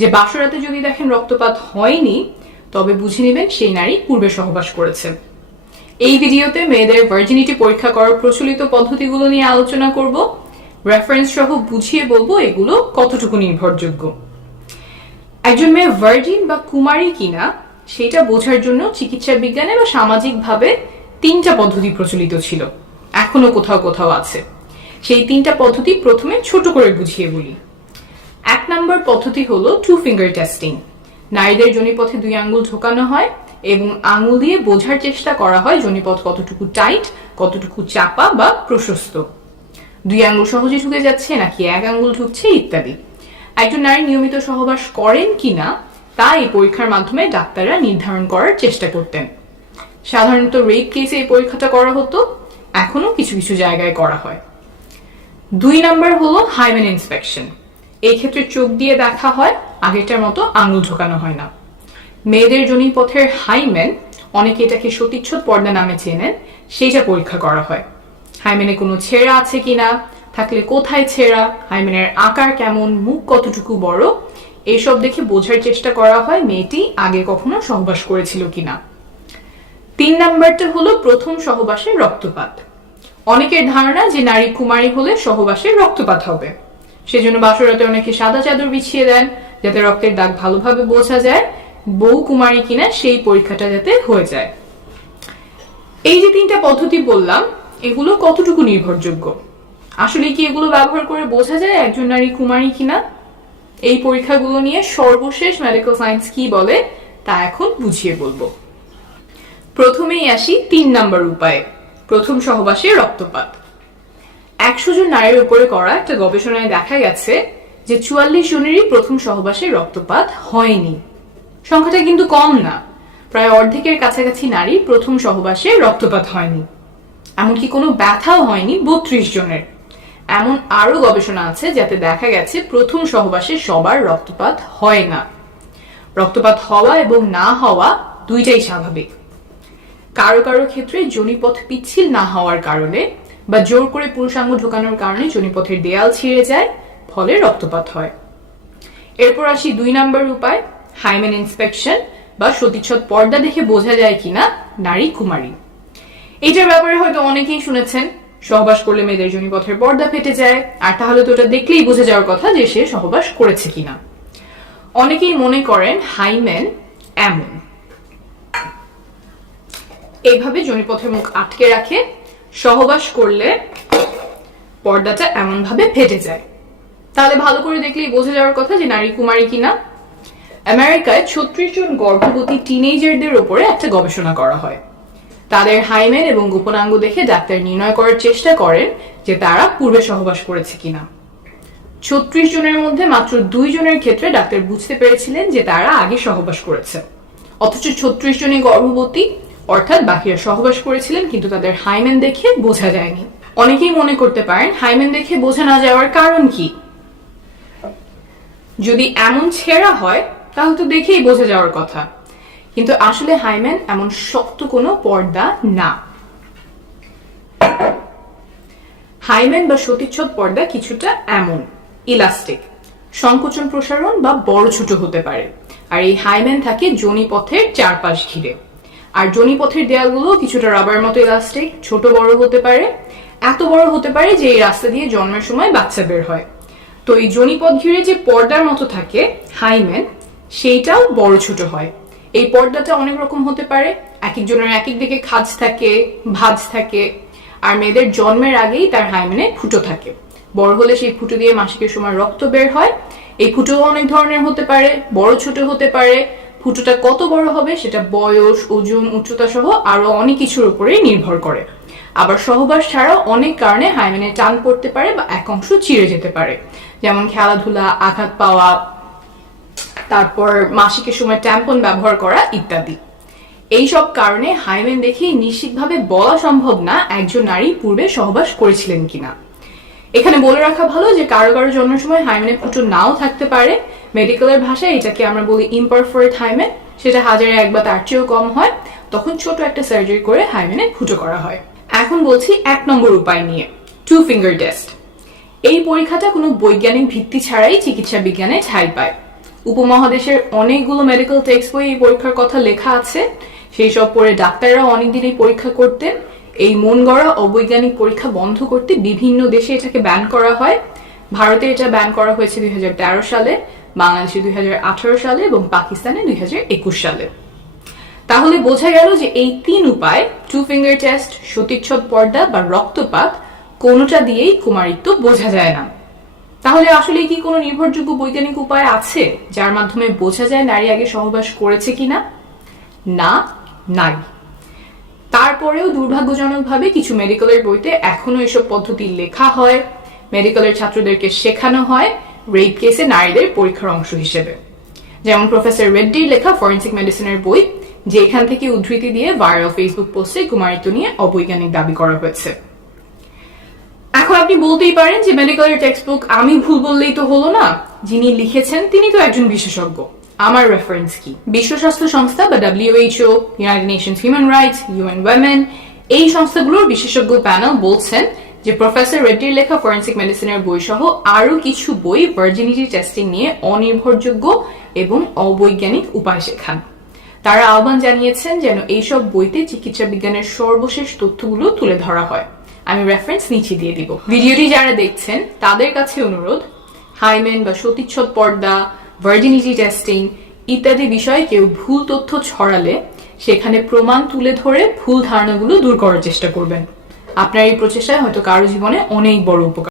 যে বাসরাতে যদি দেখেন রক্তপাত হয়নি, তবে বুঝে নেবেন সেই নারী পূর্বে সহবাস করেছে। এই ভিডিওতে মেয়েদের ভার্জিনিটি পরীক্ষা করার প্রচলিত পদ্ধতিগুলো নিয়ে আলোচনা করব, রেফারেন্স সহ বুঝিয়ে বলবো এগুলো কতটুকু নির্ভরযোগ্য। একজন মেয়ে ভার্জিন বা কুমারী কিনা সেটা বোঝার জন্য চিকিৎসা বিজ্ঞানে বা সামাজিকভাবে 3টা পদ্ধতি প্রচলিত ছিল, এখনো কোথাও কোথাও আছে। সেই 3টা পদ্ধতি প্রথমে ছোট করে বুঝিয়ে বলি। 1 নম্বর পদ্ধতি হলো 2 ফিঙ্গার টেস্টিং। নারীদের যোনিপথে 2 আঙ্গুল ঢোকানো হয় এবং আঙ্গুল দিয়ে বোঝার চেষ্টা করা হয় যোনিপথ কতটুকু টাইট, কতটুকু চাপা বা প্রশস্ত, 2 আঙ্গুল সহজে ঢুকে যাচ্ছে নাকি 1 আঙ্গুল ঢুকছে ইত্যাদি। একজন নারী নিয়মিত সহবাস করেন কিনা তা এই পরীক্ষার মাধ্যমে ডাক্তাররা নির্ধারণ করার চেষ্টা করতেন। সাধারণত রেপ কেসে এই পরীক্ষাটা করা হতো, এখনো কিছু কিছু জায়গায় করা হয়। 2 নম্বর হলো হাইমেন ইন্সপেকশন। এই ক্ষেত্রে চোখ দিয়ে দেখা হয়, আগেরটার মতো আঙুল ঢোকানো হয় না। মেয়েদের যোনিপথের হাইমেন, অনেকে এটাকে সতীচ্ছদ পর্দা নামে চেনেন, সেইটা পরীক্ষা করা হয়। হাইমেনে কোনো ছেঁড়া আছে কিনা, থাকলে কোথায় ছেঁড়া, হাইমেনের আকার কেমন, মুখ কতটুকু বড়, এইসব দেখে বোঝার চেষ্টা করা হয় মেয়েটি আগে কখনো সহবাস করেছিল কিনা। 3 নাম্বারটা হলো প্রথম সহবাসের রক্তপাত। অনেকের ধারণা যে নারী কুমারী হলে সহবাসের রক্তপাত হবে, সেজন্য বাসরাতে অনেকে সাদা চাদর বিছিয়ে দেন যাতে রক্তের দাগ ভালোভাবে বোঝা যায় বউ কুমারী কিনা সেই পরীক্ষাটা যাতে হয়ে যায়। এই যে 3টা পদ্ধতি বললাম, এগুলো কতটুকু নির্ভরযোগ্য? আসলে কি এগুলো ব্যবহার করে বোঝা যায় একজন নারী কুমারী কিনা? এই পরীক্ষাগুলো নিয়ে সর্বশেষ মেডিকেল সায়েন্স কি বলে তা এখন বুঝিয়ে বলবো। প্রথমেই আসি 3 নাম্বার উপায়ে, প্রথম সহবাসে রক্তপাত। 100 জন নারীর উপরে করা একটা গবেষণায় দেখা গেছে যে 44 জনেরই প্রথম সহবাসে রক্তপাত হয়নি। সংখ্যাটা কিন্তু কম না, প্রায় অর্ধেকের কাছাকাছি নারী প্রথম সহবাসে রক্তপাত হয়নি। এমনকি কোনো ব্যথাও হয়নি 32 জনের। এমন আরো গবেষণা আছে যাতে দেখা গেছে প্রথম সহবাসে সবার রক্তপাত হয় না। রক্তপাত হওয়া এবং না হওয়া দুইটাই স্বাভাবিক। কারো কারো ক্ষেত্রে যোনিপথ পিচ্ছিল না হওয়ার কারণে বা জোর করে পুরুষাঙ্গ ঢোকানোর কারণে যোনিপথের দেয়াল ছিঁড়ে যায়, ফলে রক্তপাত হয়। এরপর আসি 2 নাম্বার উপায়, হাইমেন ইন্সপেকশন বা সতীচ্ছদ পর্দা দেখে বোঝা যায় কিনা নারী কুমারী। এইটার ব্যাপারে হয়তো অনেকেই শুনেছেন, সহবাস করলে মেয়েদের যোনিপথের পর্দা ফেটে যায়, আর তাহলে তো ওটা দেখলেই বোঝা যাওয়ার কথা যে সে সহবাস করেছে কিনা। অনেকেই মনে করেন হাইমেন এমন, এইভাবে যোনিপথের মুখ আটকে রাখে, সহবাস করলে পর্দাটা এমন ভাবে ফেটে যায়, তাহলে ভালো করে দেখলেই বোঝা যাওয়ার কথা যে নারী কুমারী কিনা। আমেরিকায় 36 জন গর্ভবতী টিনেজারদের উপরে একটা গবেষণা করা হয়। তাদের হাইমেন এবং গোপনাঙ্গ দেখে ডাক্তার নির্ণয় করার চেষ্টা করেন যে তারা পূর্বে সহবাস করেছে কিনা। 36 জনের মধ্যে মাত্র 2 জনের ক্ষেত্রে ডাক্তার বুঝতে পেরেছিলেন যে তারা আগে সহবাস করেছে, অথচ 36 জনই গর্ভবতী, অর্থাৎ বাকিরা সহবাস করেছিলেন কিন্তু তাদের হাইমেন দেখে বোঝা যায়নি। অনেকেই মনে করতে পারেন হাইমেন দেখে বোঝা না যাওয়ার কারণ কি? যদি এমন ছেঁড়া হয় তাহলে তো দেখেই বোঝা যাওয়ার কথা, কিন্তু আসলে হাইমেন এমন শক্ত কোনো পর্দা না। হাইমেন বা সতীচ্ছদ পর্দা কিছুটা এমন ইলাস্টিক, সংকোচন প্রসারণ বা বড় ছোট হতে পারে, আর এই হাইমেন থাকে যোনিপথের চারপাশ ঘিরে। আর যোনিপথের দেয়ালগুলো কিছুটা রাবার মতো ইলাস্টিক, ছোট বড় হতে পারে, এত বড় হতে পারে যে এই রাস্তা দিয়ে জন্মের সময় বাচ্চা বের হয়। তো এই যোনিপথ ঘিরে যে পর্দার মতো থাকে হাইমেন, সেইটাও বড় ছোট হয়। এই পর্দাটা অনেক রকম হতে পারে, এক একজনের এক এক দিকে খাঁজ থাকে, ভাঁজ থাকে, আর মেয়েদের জন্মের আগেই তার হাইমেনে ফুটো থাকে। বড় হলে সেই ফুটো দিয়ে মাসিকের সময় রক্ত বের হয়। এই ফুটো অনেক ধরনের হতে পারে, বড় ছোট হতে পারে। ফুটোটা কত বড় হবে সেটা বয়স, ওজন, উচ্চতা সহ আরো অনেক কিছুর উপরেই নির্ভর করে। আবার সহবাস ছাড়াও অনেক কারণে হাইমেনে টান পড়তে পারে বা এক অংশ চিড়ে যেতে পারে, যেমন খেলাধুলা, আঘাত পাওয়া, তারপর মাসিকের সময় ট্যাম্পন ব্যবহার করা ইত্যাদি। এইসব কারণে হাইমেন দেখেই নিশ্চিতভাবে বলা সম্ভব না একজন নারী পূর্বে সহবাস করেছিলেন কিনা। এখানে বলে রাখা ভালো যে কারো কারো জন্মের সময় হাইমেনে ফুটো নাও থাকতে পারে। মেডিকেলের ভাষায় এটাকে আমরা বলি ইমপারফেক্ট হাইমেন, সেটা 1000-এ 1 বা তার চেয়েও কম হয়, তখন ছোট একটা সার্জারি করে হাইমেনে ফুটো করা হয়। এখন বলছি 1 নম্বর উপায় নিয়ে, 2 ফিঙ্গার টেস্ট। এই পরীক্ষাটা কোনো বৈজ্ঞানিক ভিত্তি ছাড়াই চিকিৎসা বিজ্ঞানে ঠাঁই পায়। উপমহাদেশের অনেকগুলো মেডিকেল টেক্সট বই এই পরীক্ষার কথা লেখা আছে। সেই সব পড়ে ডাক্তাররা অনেকদিন এই পরীক্ষা করতেন। এই মন গড়া অবৈজ্ঞানিক পরীক্ষা বন্ধ করতে বিভিন্ন দেশে এটাকে ব্যান করা হয়। ভারতে এটা ব্যান করা হয়েছে 2013 সালে, বাংলাদেশে 2018 সালে এবং পাকিস্তানে 2021 সালে। তাহলে বোঝা গেল যে এই 3 উপায়, 2 ফিঙ্গার টেস্ট, সতীচ্ছদ পর্দা বা রক্তপাত, কোনোটা দিয়েই কুমারিত্ব বোঝা যায় না। তাহলে আসলে কি কোনো নির্ভরযোগ্য বৈজ্ঞানিক উপায় আছে যার মাধ্যমে বোঝা যায় নারী আগে সহবাস করেছে কিনা? না, নাই। তারপরেও দুর্ভাগ্যজনকভাবে কিছু মেডিকেলের বইতে এখনো এসব পদ্ধতি লেখা হয়, মেডিকেলের ছাত্রদেরকে শেখানো হয় রেপ কেসে নারীদের পরীক্ষার অংশ হিসেবে। যেমন প্রফেসর রেড্ডির লেখা ফরেন্সিক মেডিসিনের বই, যেখান থেকে উদ্ধৃতি দিয়ে ভাইরাল ফেসবুক পোস্টে কুমারিত্ব নিয়ে অবৈজ্ঞানিক দাবি করা হয়েছে। এখন আপনি বলতেই পারেন যে মেডিকেলের টেক্সট বুক আমি ভুল বললেই তো হলো না, যিনি লিখেছেন তিনি তো একজন বিশেষজ্ঞ, আমার রেফারেন্স কি? বিশ্ব স্বাস্থ্য সংস্থা বা WHO, United Nations human rights, UN Women, এই সংস্থাগুলোর বিশেষজ্ঞ প্যানেল বলছেন যে প্রফেসর রেড্ডির লেখা ফরেন্সিক মেডিসিনের বই সহ আরো কিছু বই ভার্জিনিটি টেস্টিং নিয়ে অনির্ভরযোগ্য এবং অবৈজ্ঞানিক উপায় শেখান। তারা আহ্বান জানিয়েছেন যেন এইসব বইতে চিকিৎসা বিজ্ঞানের সর্বশেষ তথ্যগুলো তুলে ধরা হয়। আমি রেফারেন্স নিচে দিয়ে দিব। ভিডিওটি যারা দেখছেন তাদের কাছে অনুরোধ, হাইমেন বা সতীচ্ছদ পর্দা, ভার্জিনিটি টেস্টিং ইত্যাদি বিষয়ে কেউ ভুল তথ্য ছড়ালে সেখানে প্রমাণ তুলে ধরে ভুল ধারণাগুলো দূর করার চেষ্টা করবেন। আপনার এই প্রচেষ্টায় হয়তো কারো জীবনে অনেক বড় উপকার